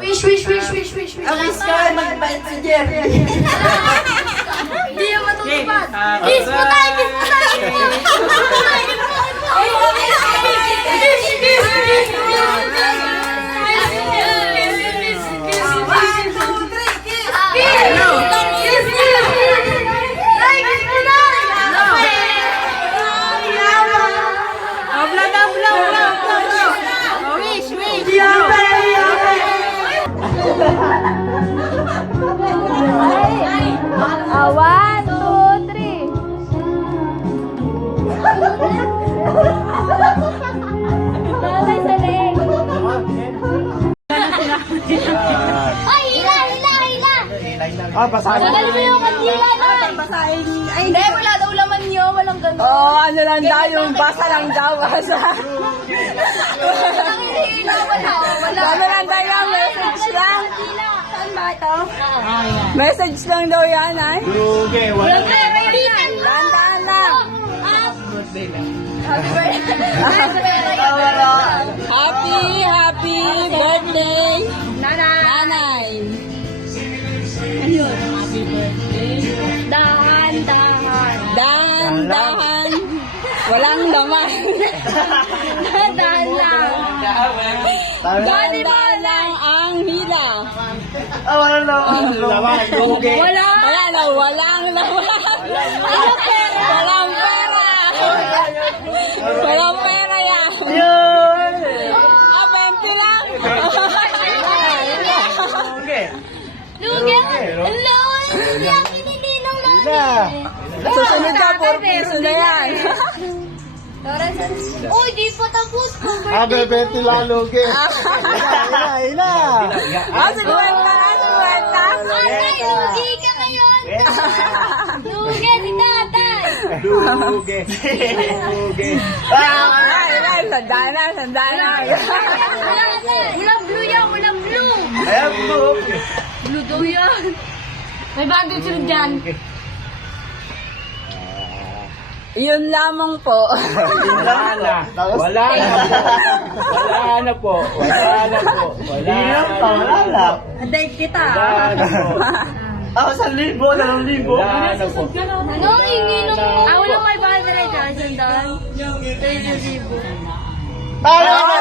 Wish, wish, wish, wish, wish, wish. Ang wish ko ay magbait si Jerry. Hindi yan matutupad. Kiss mo tayo, kiss mo tayo. One, two, three. Lalay sa leg. Ay, hila, hila, hila. Ah, basahin. Sagali mo yung kandila na. Basahin. Ay, Hindi, wala daw laman niyo. Walang ganun. oh, ano lang daw, yung basa lang daw. Basa. Walang hila, wala. Wala. Ano lang daw yung message lang. Saan ba ito? Message lang daw yan, ay. Lugi, wala. Dahan-dahan lang. Happy birthday. Happy birthday, nanay. Dahan, dahan. Dahan-dahan. Walang laman. Dahan lang. Dahan-dahan lang ang hila. Ah, wala na. Laman, lugi. Wala. Wala na, walang laman. Walang pera. Walang pera. Walang pera yan. Yun! Ah, 20 lang. Lugi. Lugi. Hello. Hindi ang kinilinong Na. Susunod ka, 4 piso na yan. Uy, di pa tapos. Ah, bebente lang, lugi. Ina. Ah, sinuwenta. Tatay, lugi ka ngayon. Lugi si tatay. Lugi. Lugi. Ah, Sandaan. Walang blue yan, walang blue. ayan po. Blue daw yan. May bagay sunod dyan. Yun lamang po. Wala na. Wala na po. Wala na po. Wala na. Date kita. Wala na po. Ako 1,000, 2,000. Wala na po. Ano, ingin mo? Walang 500 dyan, sandaan. 3,000. Wala na.